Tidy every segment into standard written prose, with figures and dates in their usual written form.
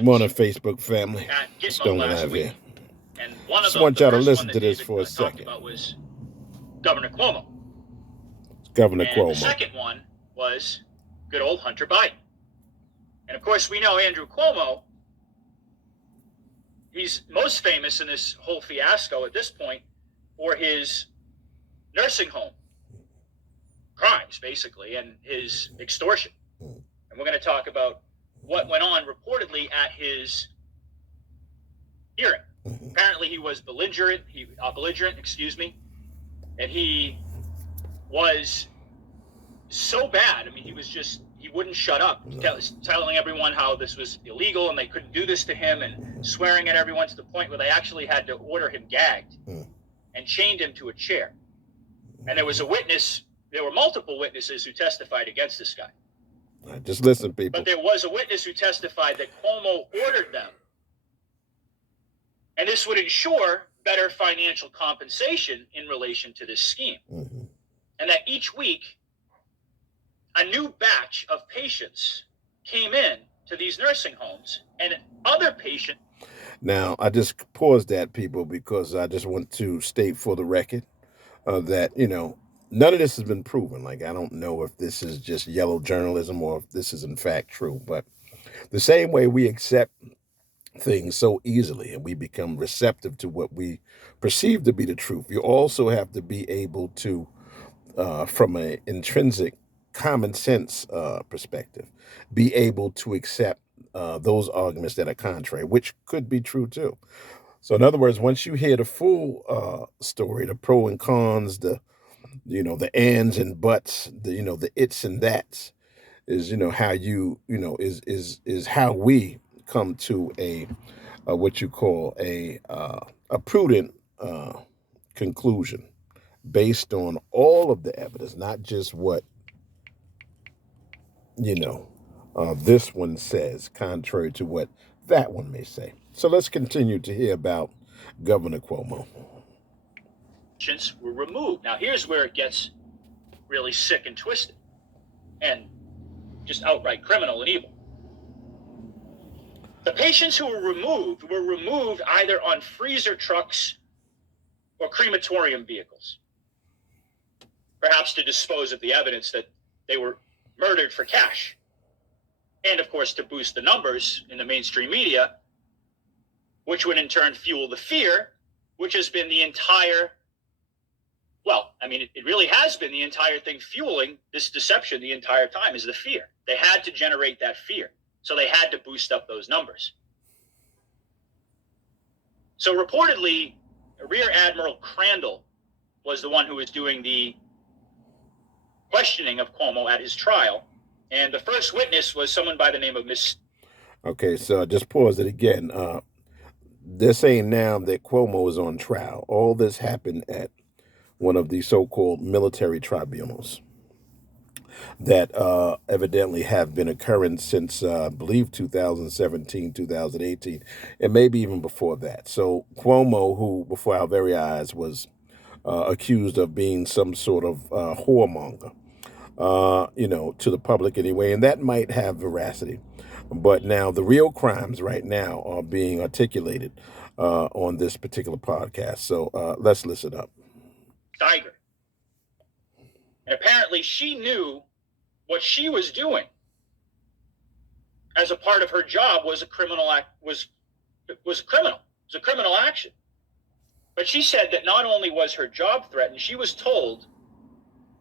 Morning, Facebook family. at Gitmo Stone last Alive here. week. And one of Just them, want the y'all to first one listen to that this David for a talked second. about was Governor Cuomo. Governor And the Cuomo. second one was good old Hunter Biden. And of course, we know Andrew Cuomo. He's most famous in this whole fiasco at this point for his nursing home crimes, basically, and his extortion. And we're going to talk about what went on reportedly at his hearing. Apparently, he was belligerent, and he was so bad. I mean, he wouldn't shut up, telling everyone how this was illegal and they couldn't do this to him, and swearing at everyone to the point where they actually had to order him gagged and chained him to a chair. And there were multiple witnesses who testified against this guy. Just listen, people. But there was a witness who testified that Cuomo ordered them. And this would ensure better financial compensation in relation to this scheme. And that each week, a new batch of patients came in to these nursing homes, and other patients. Now, I just paused that, people, because I just want to state for the record that, none of this has been proven. Like, I don't know if this is just yellow journalism or if this is in fact true. But the same way we accept things so easily and we become receptive to what we perceive to be the truth, you also have to be able to, from an intrinsic common sense perspective, be able to accept those arguments that are contrary, which could be true too. So, in other words, once you hear the full story, the pro and cons, the ands and buts, the its and that's, is how is how we come to a what you call a prudent conclusion based on all of the evidence, not just what this one says, contrary to what that one may say. So let's continue to hear about Governor Cuomo. Were removed. Now, here's where it gets really sick and twisted and just outright criminal and evil. The patients who were removed either on freezer trucks or crematorium vehicles, perhaps to dispose of the evidence that they were murdered for cash. And, of course, to boost the numbers in the mainstream media, which would in turn fuel the fear, which has been the entire, it really has been the entire thing fueling this deception the entire time, is the fear. They had to generate that fear. So they had to boost up those numbers. So reportedly, Rear Admiral Crandall was the one who was doing the questioning of Cuomo at his trial. And the first witness was someone by the name of Miss. Okay, so just pause it again. They're saying now that Cuomo is on trial. All this happened at one of the so-called military tribunals that evidently have been occurring since, I believe, 2017, 2018, and maybe even before that. So Cuomo, who before our very eyes was accused of being some sort of whoremonger, to the public anyway, and that might have veracity. But now the real crimes right now are being articulated on this particular podcast. So let's listen up. Steiger. And apparently she knew what she was doing as a part of her job was a criminal act, was criminal. It was a criminal action. But she said that not only was her job threatened, she was told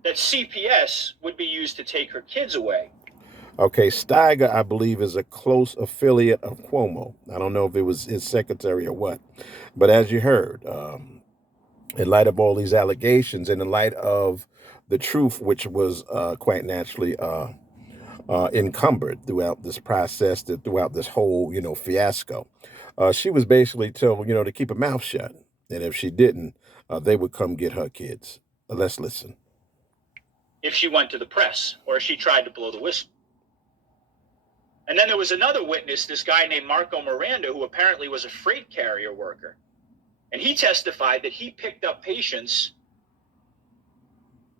that CPS would be used to take her kids away. Okay, Steiger, I believe, is a close affiliate of Cuomo. I don't know if it was his secretary or what. But as you heard, in light of all these allegations and in light of the truth, which was quite naturally encumbered throughout this process, throughout this whole, fiasco, she was basically told, to keep her mouth shut. And if she didn't, they would come get her kids. Let's listen. If she went to the press or if she tried to blow the whistle. And then there was another witness, this guy named Marco Miranda, who apparently was a freight carrier worker. And he testified that he picked up patients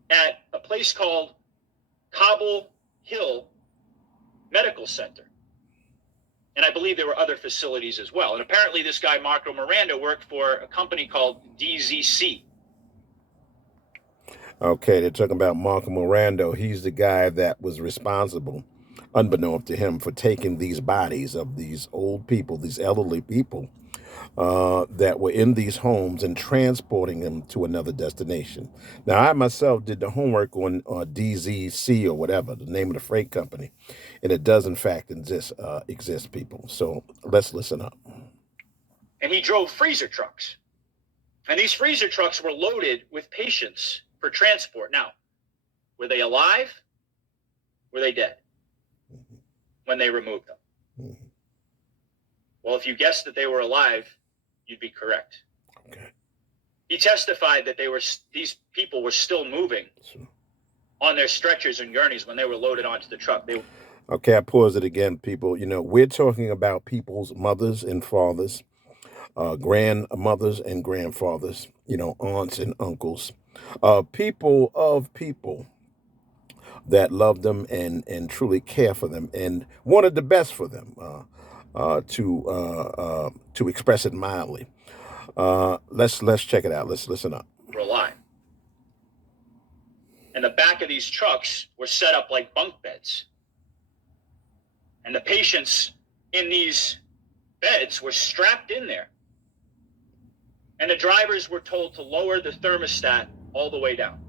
at a place called Cobble Hill Medical Center. And I believe there were other facilities as well. And apparently this guy, Marco Miranda, worked for a company called DZC. Okay, they're talking about Marco Miranda. He's the guy that was responsible, unbeknownst to him, for taking these bodies of these old people, these elderly people, that were in these homes and transporting them to another destination. Now, I myself did the homework on DZC or whatever, the name of the freight company, and it does, in fact, exist, people. So let's listen up. And he drove freezer trucks. And these freezer trucks were loaded with patients for transport. Now, were they alive? Were they dead when they removed them? Well, if you guessed that they were alive, you'd be correct. Okay. He testified that these people were still moving on their stretchers and gurneys when they were loaded onto the truck. Okay, I pause it again, people. You know, we're talking about people's mothers and fathers, grandmothers and grandfathers, you know, aunts and uncles, people of people that love them and truly care for them and wanted the best for them, to express it mildly. Let's check it out. Let's listen up. Were alive. And the back of these trucks were set up like bunk beds. And the patients in these beds were strapped in there. And the drivers were told to lower the thermostat all the way down.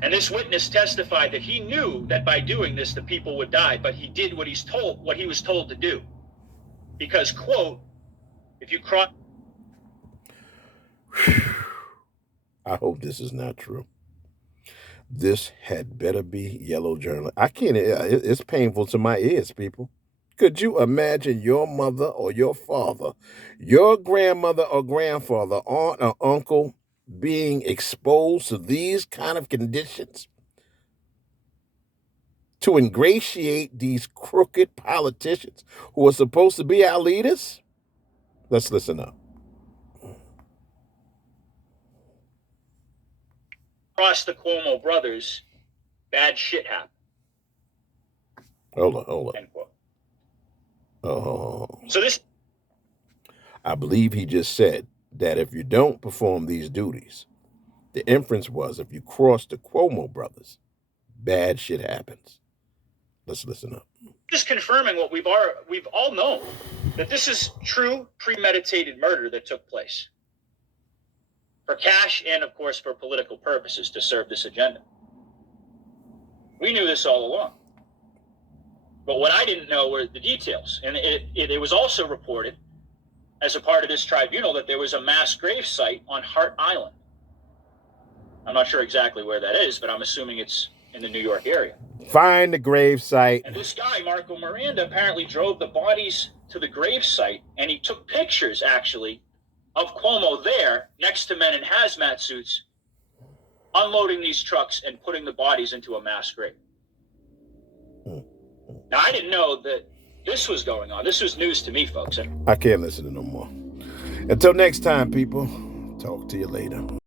And this witness testified that he knew that by doing this, the people would die, but he did what he was told to do. Because, quote, if you cross... I hope this is not true. This had better be yellow journal. I can't, it's painful to my ears, people. Could you imagine your mother or your father, your grandmother or grandfather, aunt or uncle being exposed to these kind of conditions? To ingratiate these crooked politicians who are supposed to be our leaders? Let's listen up. Across the Cuomo brothers, bad shit happened. Hold on. End quote. Oh. So this... I believe he just said that if you don't perform these duties, the inference was if you cross the Cuomo brothers, bad shit happens. Let's listen up. Just confirming what we've all known, that this is true premeditated murder that took place. For cash and, of course, for political purposes to serve this agenda. We knew this all along. But what I didn't know were the details. And it was also reported as a part of this tribunal that there was a mass grave site on Hart Island. I'm not sure exactly where that is, but I'm assuming it's in the New York area. Find the grave site. And this guy, Marco Miranda, apparently drove the bodies to the grave site, and he took pictures, actually, of Cuomo there next to men in hazmat suits unloading these trucks and putting the bodies into a mass grave. Now, I didn't know that this was going on. This was news to me, folks. I can't listen to no more. Until next time, people, talk to you later.